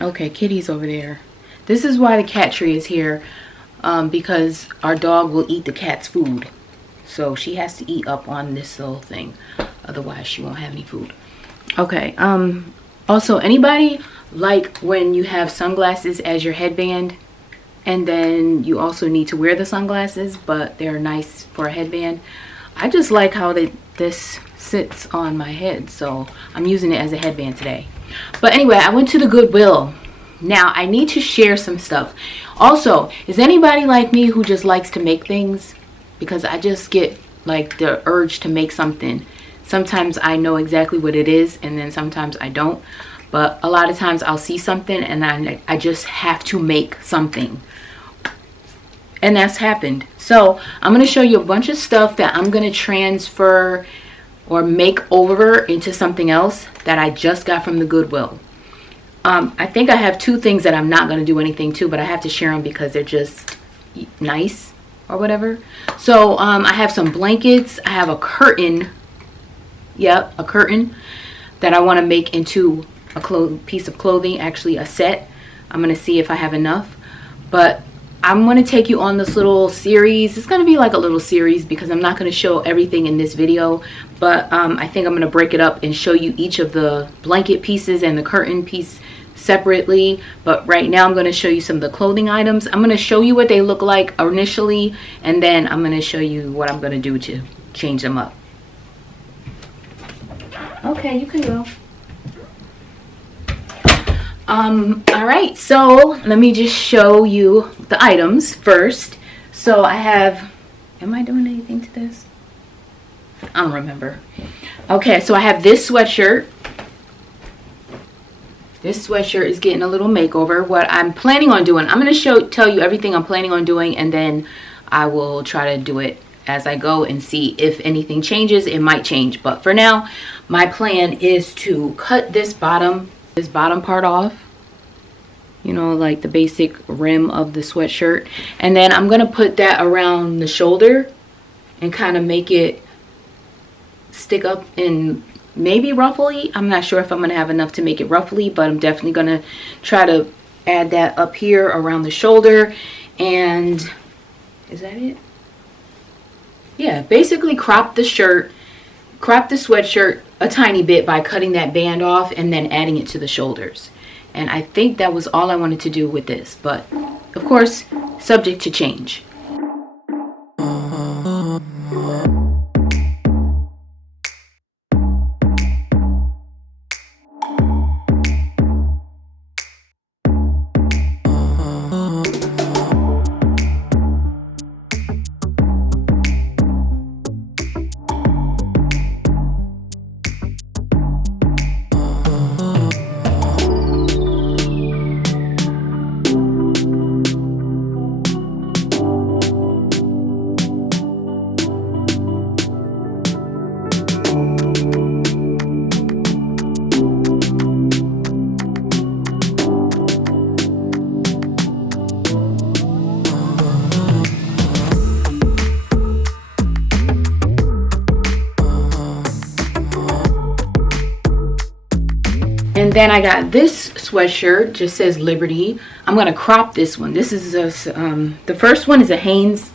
Okay, Kitty's over there. This is why the cat tree is here, because our dog will eat the cat's food. So she has to eat up on this little thing. Otherwise, she won't have any food. Okay, also, anybody like when you have sunglasses as your headband, and then you also need to wear the sunglasses, but they're nice for a headband? I just like how this sits on my head, so I'm using it as a headband today. But anyway, I went to the Goodwill. Now, I need to share some stuff. Also, is anybody like me who just likes to make things? Because I just get like the urge to make something. Sometimes I know exactly what it is, and then sometimes I don't. But a lot of times I'll see something and I just have to make something. And that's happened. So I'm going to show you a bunch of stuff that I'm going to transfer or make over into something else that I just got from the Goodwill. I think I have two things that I'm not going to do anything to, but I have to share them because they're just nice or whatever. So I have some blankets. I have a curtain. Yep, a curtain that I want to make into a piece of clothing, actually a set. I'm going to see if I have enough. But I'm going to take you on this little series. It's going to be like a little series because I'm not going to show everything in this video. But I think I'm going to break it up and show you each of the blanket pieces and the curtain piece separately. But right now I'm going to show you some of the clothing items. I'm going to show you what they look like initially, and then I'm going to show you what I'm going to do to change them up. Okay, you can go. All right, so let me just show you the items first. So I have, am I doing anything to this? I don't remember. Okay, so I have this sweatshirt. This sweatshirt is getting a little makeover. What I'm planning on doing, I'm going to tell you everything I'm planning on doing, and then I will try to do it as I go and see if anything changes. It might change, but for now, my plan is to cut this bottom part off. You know, like the basic rim of the sweatshirt, and then I'm going to put that around the shoulder and kind of make it stick up and maybe ruffly. I'm not sure if I'm going to have enough to make it ruffly, but I'm definitely going to try to add that up here around the shoulder. And is that it? Yeah, basically crop the sweatshirt a tiny bit by cutting that band off and then adding it to the shoulders. And I think that was all I wanted to do with this, but of course, subject to change. And then I got this sweatshirt, just says Liberty. I'm going to crop this one. This is the first one is a Hanes.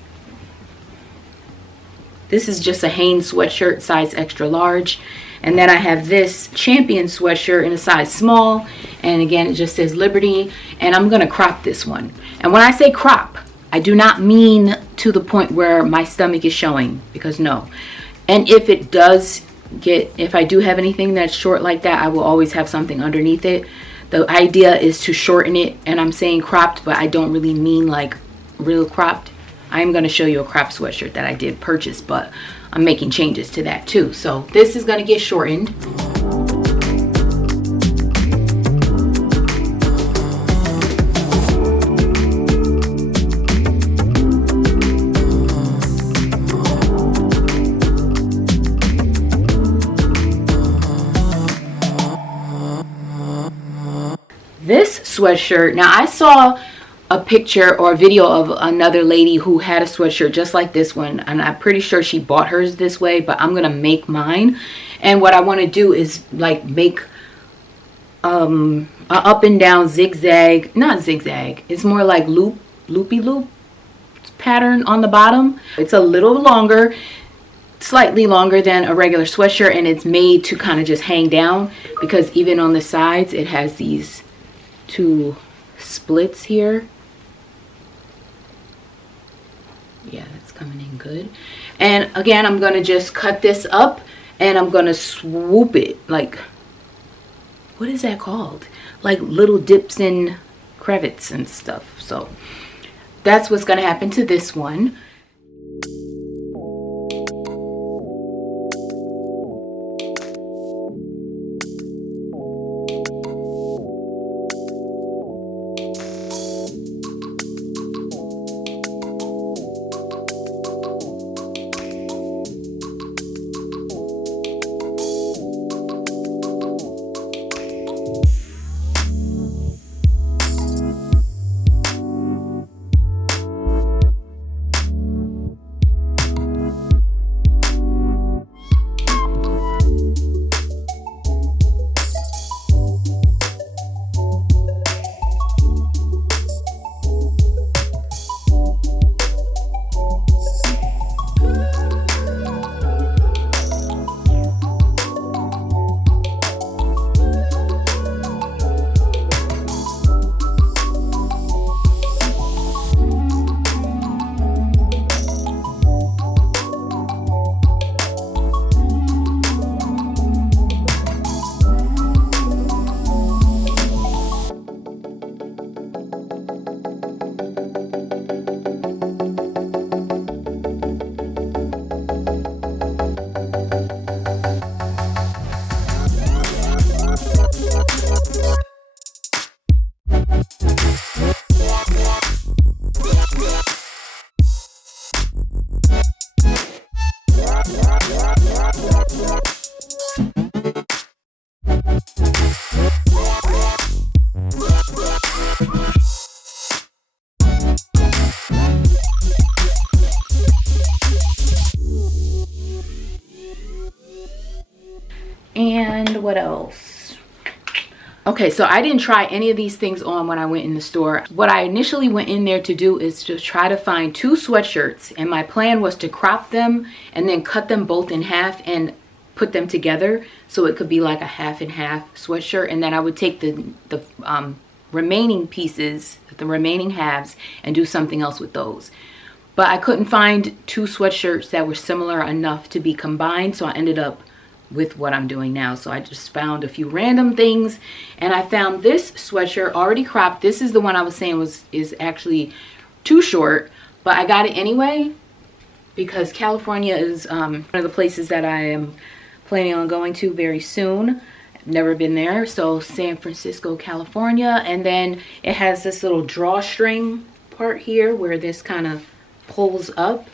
This is just a Hanes sweatshirt, size extra large. And then I have this Champion sweatshirt in a size small. And again, it just says Liberty. And I'm going to crop this one. And when I say crop, I do not mean to the point where my stomach is showing, because no. And if it does if I do have anything that's short like that, I will always have something underneath it. The idea is to shorten it, and I'm saying cropped, but I don't really mean like real cropped. I'm going to show you a cropped sweatshirt that I did purchase, but I'm making changes to that too. So this is going to get shortened. This sweatshirt, now I saw a picture or a video of another lady who had a sweatshirt just like this one, and I'm pretty sure she bought hers this way, but I'm gonna make mine. And what I want to do is like make a up and down zigzag, not zigzag, it's more like loopy loop pattern on the bottom. It's a little longer, slightly longer than a regular sweatshirt, and it's made to kind of just hang down, because even on the sides it has these two splits here. Yeah, that's coming in good. And again, I'm gonna just cut this up and I'm gonna swoop it, like, what is that called? Like little dips and crevices and stuff. So that's what's gonna happen to this one. And what else? Okay, so I didn't try any of these things on when I went in the store. What I initially went in there to do is to try to find two sweatshirts, and my plan was to crop them and then cut them both in half and put them together so it could be like a half and half sweatshirt, and then I would take the remaining pieces, the remaining halves, and do something else with those. But I couldn't find two sweatshirts that were similar enough to be combined, so I ended up with what I'm doing now. So I just found a few random things, and I found this sweatshirt already cropped. This is the one I was saying is actually too short, but I got it anyway because California is one of the places that I am planning on going to very soon. I've never been there. So San Francisco, California. And then it has this little drawstring part here where this kind of pulls up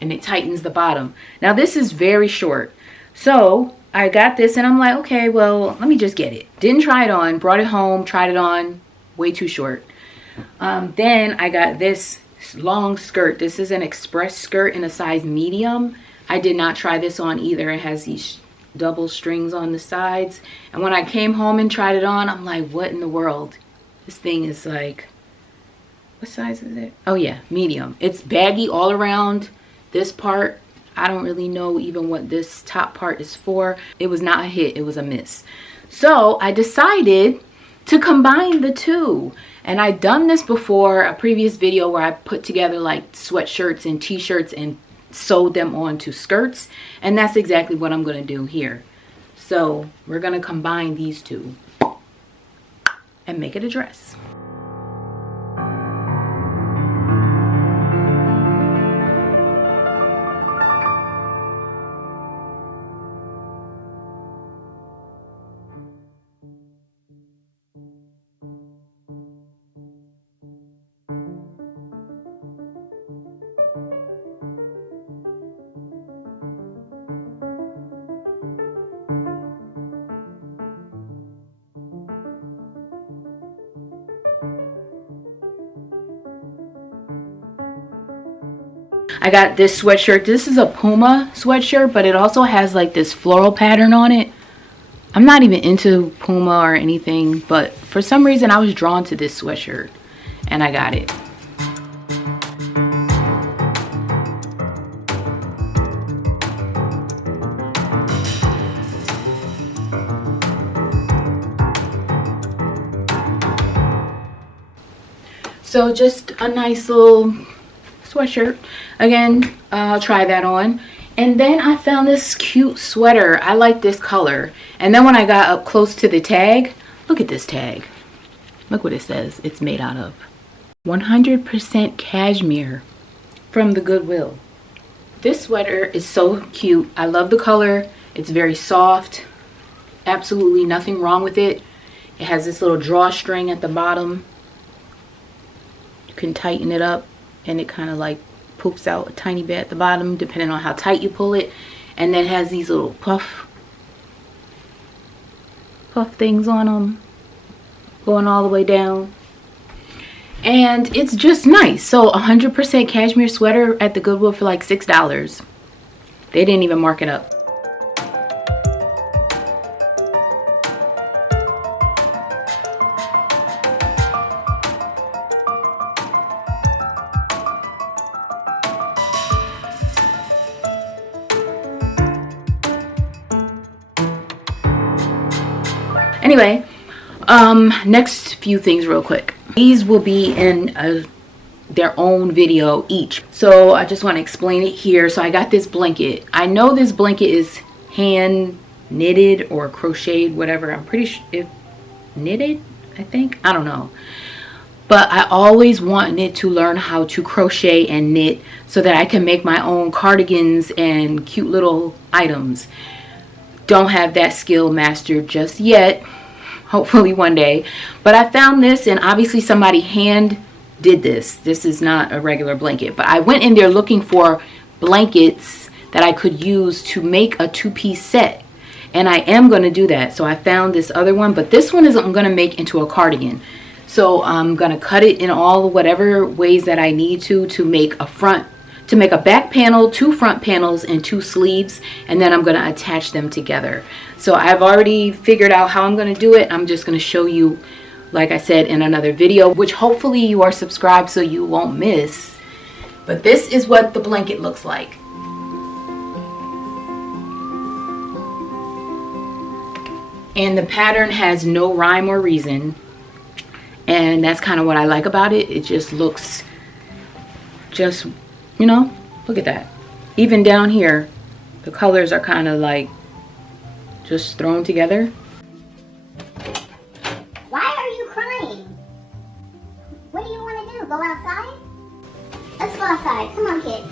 and it tightens the bottom. Now this is very short. So I got this and I'm like, okay, well, let me just get it. Didn't try it on, brought it home, tried it on, way too short. Then I got this long skirt. This is an express skirt in a size medium. I did not try this on either. It has these double strings on the sides. And when I came home and tried it on, I'm like, what in the world? This thing is like, what size is it? Oh yeah, medium. It's baggy all around this part. I don't really know even what this top part is for. It was not a hit, it was a miss. So I decided to combine the two. And I'd done this before, a previous video where I put together like sweatshirts and t-shirts and sewed them onto skirts. And that's exactly what I'm gonna do here. So we're gonna combine these two and make it a dress. I got this sweatshirt. This is a Puma sweatshirt, but it also has like this floral pattern on it. I'm not even into Puma or anything, but for some reason I was drawn to this sweatshirt and I got it. So just a nice little sweatshirt. Again, I'll try that on. And then I found this cute sweater. I like this color. And then when I got up close to the tag, look at this tag. Look what it says it's made out of. 100% cashmere from the Goodwill. This sweater is so cute. I love the color. It's very soft. Absolutely nothing wrong with it. It has this little drawstring at the bottom. You can tighten it up and it kind of like poofs out a tiny bit at the bottom depending on how tight you pull it. And then it has these little puff things on them going all the way down. And it's just nice. So 100% cashmere sweater at the Goodwill for like $6. They didn't even mark it up. Anyway, next few things real quick. These will be in their own video each. So I just want to explain it here. So I got this blanket. I know this blanket is hand knitted or crocheted, whatever. I'm pretty sure it knitted, I think. I don't know. But I always wanted to learn how to crochet and knit so that I can make my own cardigans and cute little items. Don't have that skill mastered just yet. Hopefully one day. But I found this, and obviously somebody hand did this. This is not a regular blanket. But I went in there looking for blankets that I could use to make a two-piece set. And I am going to do that. So I found this other one. But this one is I'm going to make into a cardigan. So I'm going to cut it in all whatever ways that I need to make a front, to make a back panel, 2 front panels, and 2 sleeves, and then I'm going to attach them together. So I've already figured out how I'm going to do it. I'm just going to show you, like I said, in another video, which hopefully you are subscribed so you won't miss. But this is what the blanket looks like. And the pattern has no rhyme or reason, and that's kind of what I like about it. It just looks just, you know, look at that. Even down here, the colors are kind of like just thrown together. Why are you crying? What do you want to do? Go outside? Let's go outside. Come on, kid.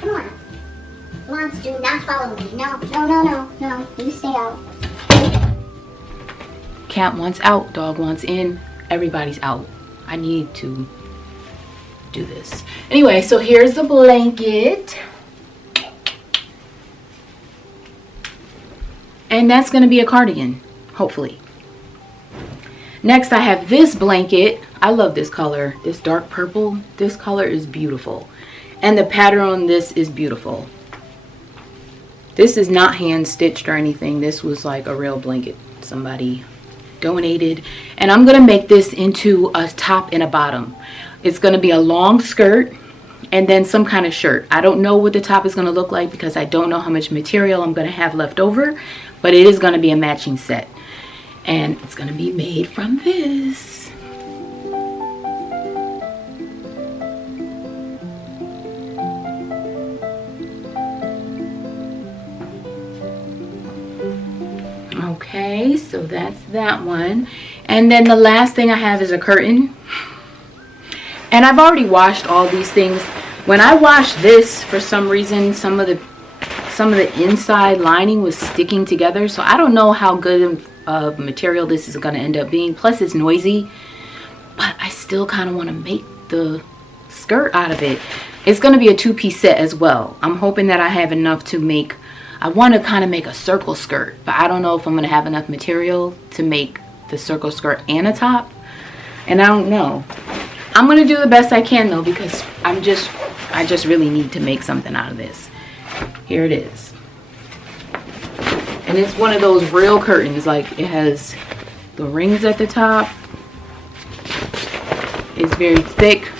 Come on. Lance, do not follow me. No. You stay out. Cat wants out, dog wants in, everybody's out. I need to do this. Anyway, so here's the blanket. And that's going to be a cardigan, hopefully. Next, I have this blanket. I love this color, this dark purple. This color is beautiful. And the pattern on this is beautiful. This is not hand stitched or anything. This was like a real blanket somebody donated. And I'm going to make this into a top and a bottom. It's going to be a long skirt and then some kind of shirt. I don't know what the top is going to look like because I don't know how much material I'm going to have left over. But it is going to be a matching set. And it's going to be made from this. Okay, so that's that one. And then the last thing I have is a curtain. And I've already washed all these things. When I washed this, for some reason, some of the inside lining was sticking together, so I don't know how good of material this is going to end up being. Plus it's noisy, but I still kind of want to make the skirt out of it. It's going to be a 2-piece set as well. I'm hoping that I have enough to make, I want to kind of make a circle skirt, but I don't know if I'm going to have enough material to make the circle skirt and a top, and I don't know. I'm going to do the best I can though, because I just really need to make something out of this. Here it is. And it's one of those real curtains, like it has the rings at the top. It's very thick.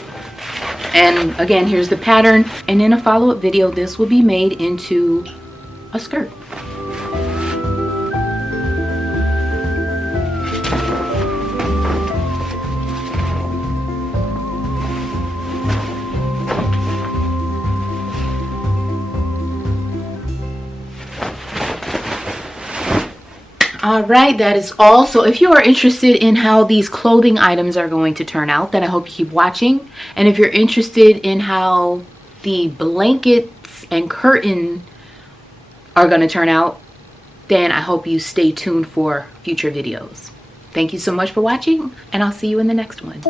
And again, here's the pattern. And in a follow-up video, this will be made into a skirt. All right, that is all. So if you are interested in how these clothing items are going to turn out, then I hope you keep watching. And if you're interested in how the blankets and curtain are going to turn out, then I hope you stay tuned for future videos. Thank you so much for watching, and I'll see you in the next one.